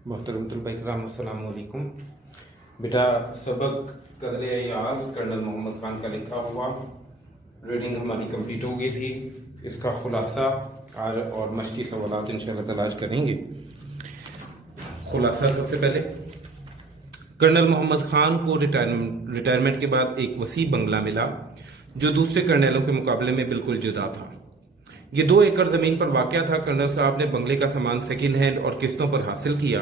मोहतरम तलबा इकराम अस्सलाम वालेकुम। बेटा सबक कदर याज कर्नल मोहम्मद खान का लिखा हुआ रीडिंग हमारी कंप्लीट हो गई थी। इसका खुलासा आज और मशकी सवालात इंशाअल्लाह तलाश करेंगे। खुलासा सबसे पहले, कर्नल मोहम्मद खान को रिटायरमेंट के बाद एक वसी बंगला मिला जो दूसरे कर्नलों के मुकाबले में बिल्कुल जुदा था। ये 2 एकड़ जमीन पर वाक़या था। कर्नल साहब ने बंगले का सामान सेकेंड हैंड और किस्तों पर हासिल किया।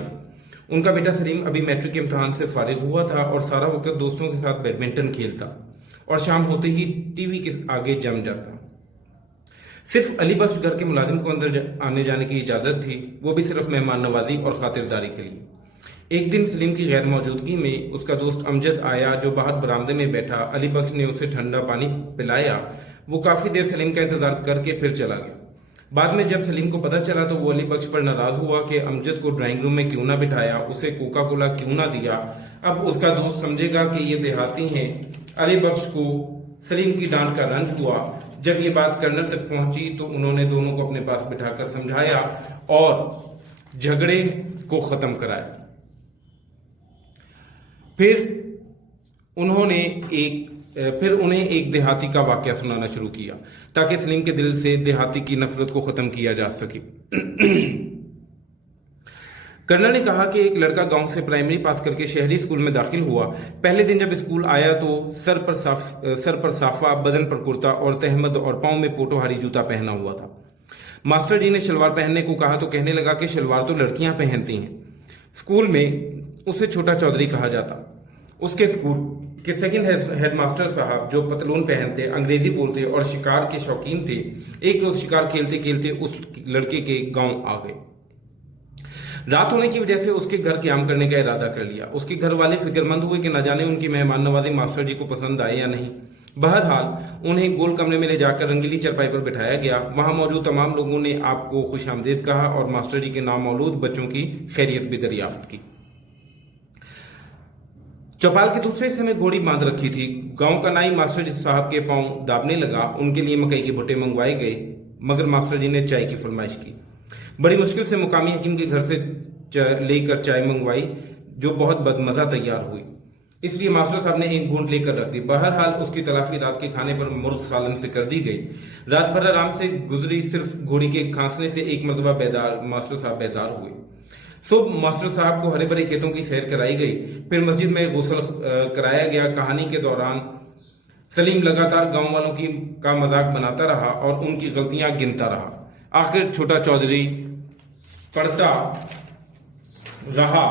उनका बेटा सलीम अभी मैट्रिक के इम्तहान से फारिग हुआ था और सारा वक्त दोस्तों के साथ बैडमिंटन खेलता और शाम होते ही टीवी के आगे जम जाता। सिर्फ अली बख्श घर के मुलाजिम को अंदर आने जाने की इजाजत थी, वो भी सिर्फ मेहमान नवाजी और खातिरदारी के लिए। एक दिन सलीम की गैर मौजूदगी में उसका दोस्त अमजद आया जो बाहर बरामदे में बैठा। अली बख्श ने उसे ठंडा पानी पिलाया। वो काफी देर सलीम का इंतजार करके फिर चला गया। बाद में जब सलीम को पता चला तो वो अली बख्श पर नाराज हुआ कि अमजद को ड्राइंग रूम में क्यों ना बिठाया, उसे कोका कोला क्यों ना दिया। अब उसका दोस्त समझेगा कि ये देहाती हैं। अली बख्श को सलीम की डांट का रंज हुआ। जब ये बात कर्नल तक पहुंची तो उन्होंने दोनों को अपने पास बिठाकर समझाया और झगड़े को खत्म कराया। फिर उन्हें एक देहाती का वाकया सुनाना शुरू किया ताकि सलीम के दिल से देहाती की नफरत को खत्म किया जा सके। कर्नल ने कहा कि एक लड़का गांव से प्राइमरी पास करके शहरी स्कूल में दाखिल हुआ। पहले दिन जब स्कूल आया तो सर पर साफा, बदन पर कुर्ता और तहमद और पांव में पोटोहारी जूता पहना हुआ था। मास्टर जी ने शलवार पहनने को कहा तो कहने लगा कि शलवार तो लड़कियां पहनती हैं। स्कूल में उसे छोटा चौधरी कहा जाता। उसके स्कूल के सेकंड हेडमास्टर साहब जो पतलून पहनते, अंग्रेजी बोलते और शिकार के शौकीन थे, एक रोज शिकार खेलते खेलते उस लड़के के गांव आ गए। रात होने की वजह से उसके घर क्याम करने का इरादा कर लिया। उसके घर वाले फिक्रमंद हुए कि न जाने उनकी मेहमान नवाजी मास्टर जी को पसंद आए या नहीं। बहरहाल उन्हें गोल कमरे में ले जाकर रंगीली चरपाई पर बिठाया गया। वहां मौजूद तमाम लोगों ने आपको खुशामदीद कहा और मास्टर जी के नाम मौलूद बच्चों की खैरियत भी दरियाफ्त की। चौपाल के दूसरे हिस्से में घोड़ी बांध रखी थी। गांव का नाई मास्टर जी साहब के पांव दाबने लगा। उनके लिए मकई के भुट्टे मंगवाए गए मगर मास्टर जी ने चाय की फरमाइश की। बड़ी मुश्किल से मुकामी हकीम के घर से लेकर चाय मंगवाई जो बहुत बदमजा तैयार हुई, इसलिए मास्टर साहब ने एक घूंट लेकर रख दी। बहरहाल उसकी तलाफी रात के खाने पर मुर्ग सालन से कर दी गई। रात भर आराम से गुजरी। सिर्फ घोड़ी के खांसने से एक मरतबा मास्टर साहब बेदार हुए। सुबह मास्टर साहब को हरे भरे खेतों की सैर कराई गई। फिर मस्जिद में गुस्ल कराया गया। कहानी के दौरान सलीम लगातार गांव वालों का मजाक बनाता रहा और उनकी गलतियां गिनता रहा। आखिर छोटा चौधरी पढ़ता रहा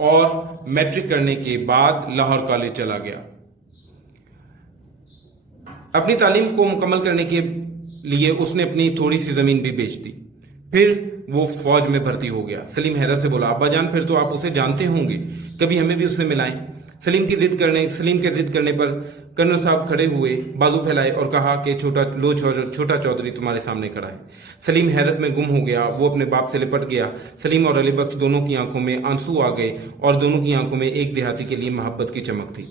और मैट्रिक करने के बाद लाहौर कॉलेज चला गया। अपनी तालीम को मुकम्मल करने के लिए उसने अपनी थोड़ी सी जमीन भी बेच दी। फिर वो फौज में भर्ती हो गया। सलीम हैरत से बोला, अब्बा जान फिर तो आप उसे जानते होंगे, कभी हमें भी उससे मिलाएं। सलीम के जिद करने पर कर्नल साहब खड़े हुए, बाजू फैलाए और कहा कि छोटा चौधरी तुम्हारे सामने खड़ा है। सलीम हैरत में गुम हो गया। वो अपने बाप से लिपट गया। सलीम और अली बख्श दोनों की आंखों में आंसू आ गए और दोनों की आंखों में एक देहाती के लिए मोहब्बत की चमक थी।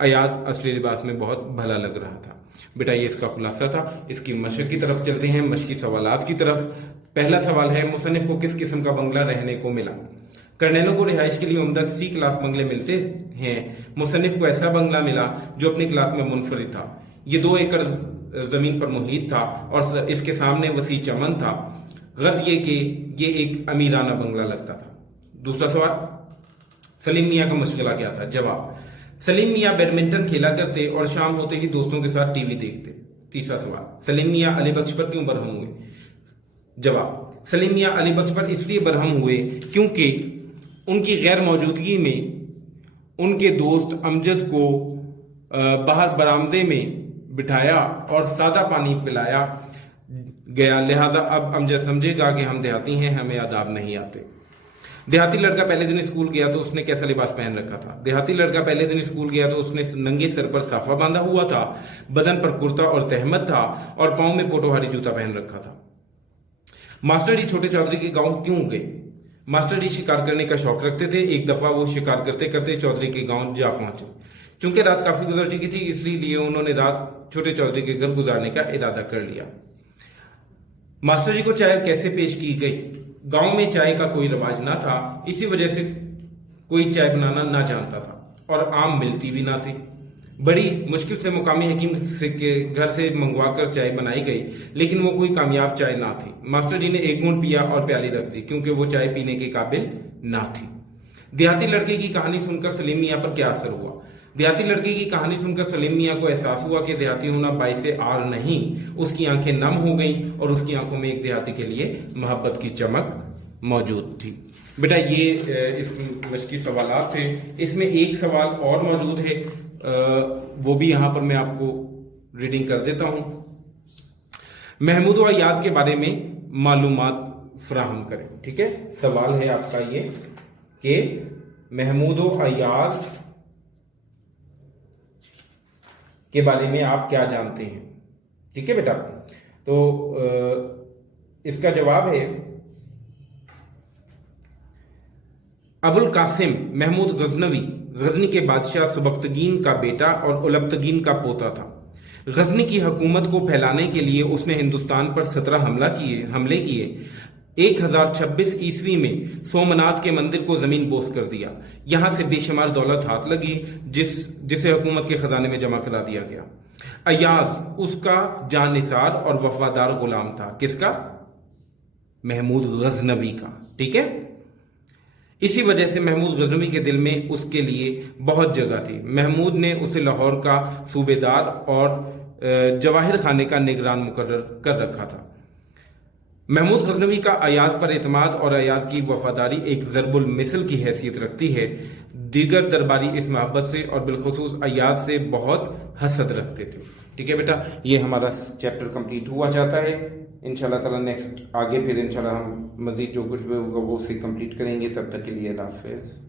अयाज असली लिबास में बहुत भला लग रहा था। बेटा ये इसका खुलासा था। इसकी मशक की तरफ चलते हैं, मशकी सवालात की तरफ। पहला सवाल है, मुसन्निफ को किस किस्म का बंगला रहने को मिला? कर्नलों को रिहाइश के लिए उम्दा सी क्लास बंगले मिलते हैं। मुसन्निफ को ऐसा बंगला मिला जो अपनी क्लास में मुनफरिद था। ये 2 एकड़ जमीन पर मुहित था और इसके सामने वसी चमन था। गर्ज ये कि ये एक अमीराना बंगला लगता था। दूसरा सवाल, सलीम मियाँ का मुश्किल क्या था? जवाब, सलीम मियाँ बैडमिंटन खेला करते और शाम होते ही दोस्तों के साथ टीवी देखते। तीसरा सवाल, सलीम मियाँ अली बख्श पर क्यों बरहम हुए? जवाब, सलीम मियाँ अली बख्श पर इसलिए बरहम हुए क्योंकि उनकी गैर मौजूदगी में उनके दोस्त अमजद को बाहर बरामदे में बिठाया और सादा पानी पिलाया गया। लिहाजा अब अमजद समझेगा कि हम देहाती हैं, हमें आदाब नहीं आते। देहाती लड़का पहले दिन स्कूल गया तो उसने कैसा लिबास पहन रखा था? देहाती लड़का पहले दिन स्कूल गया तो उसने नंगे सर पर साफा बांधा हुआ था, बदन पर कुर्ता और तहमद था और पांव में पोटोहारी जूता पहन रखा था। मास्टर जी छोटे चौधरी के गांव क्यों गए? मास्टर जी शिकार करने का शौक रखते थे। एक दफा वो शिकार करते करते चौधरी के गांव जा पहुंचे। चूंकि रात काफी गुजर चुकी थी इसलिए उन्होंने रात छोटे चौधरी के घर गुजारने का इरादा कर लिया। मास्टर जी को चाय कैसे पेश की गई? गांव में चाय का कोई रिवाज ना था, इसी वजह से कोई चाय बनाना ना जानता था और आम मिलती भी ना थी। बड़ी मुश्किल से मुकामी हकीम के घर से मंगवा कर चाय बनाई गई, लेकिन वो कोई कामयाब चाय ना थी। मास्टर जी ने एक घूंट पिया और प्याली रख दी, क्योंकि वो चाय पीने के काबिल ना थी। देहाती लड़के की कहानी सुनकर सलीम मियाँ पर क्या असर हुआ? देहाती लड़के की कहानी सुनकर सलीम मियाँ को एहसास हुआ कि देहाती होना बाइसे आर नहीं। उसकी आंखें नम हो गईं और उसकी आंखों में एक देहाती के लिए मोहब्बत की चमक मौजूद थी। बेटा ये इस मश्की सवालात थे। इसमें एक सवाल और मौजूद है, वो भी यहां पर मैं आपको रीडिंग कर देता हूं। महमूद व अय्याज के बारे में मालूमात फराहम करें। ठीक है, सवाल है आपका ये कि महमूद व अय्याज के बारे में आप क्या जानते हैं। ठीक है बेटा, तो इसका जवाब है अबुल कासिम महमूद गजनवी गजनी के बादशाह सुबक्तगीन का बेटा और उलब्तगीन का पोता था। गजनी की हुकूमत को फैलाने के लिए उसने हिंदुस्तान पर 17 हमले किए। 1026 ईस्वी में सोमनाथ के मंदिर को जमीन बोस कर दिया। यहां से बेशुमार दौलत हाथ लगी, जिसे हुकूमत के खजाने में जमा करा दिया गया। अय्याज उसका जानिसार और वफादार गुलाम था। किसका? महमूद गजनवी का। ठीक है, इसी वजह से महमूद गजनवी के दिल में उसके लिए बहुत जगह थी। महमूद ने उसे लाहौर का सूबेदार और जवाहिर खाने का निगरान मुकर्रर कर रखा था। महमूद गजनवी का अय्याज पर एतमाद और अय्याज की वफादारी एक ज़रबुल मिसल की हैसियत रखती है। दीगर दरबारी इस मोहब्बत से और बिलखुसूस अय्याज से बहुत हसद रखते थे। ठीक है बेटा, ये हमारा चैप्टर कंप्लीट हुआ जाता है। इंशाल्लाह ताला नेक्स्ट आगे फिर इंशाल्लाह हम मज़ीद जो कुछ भी होगा वो उसे कंप्लीट करेंगे। तब तक के लिए अल्लाह हाफ़िज़।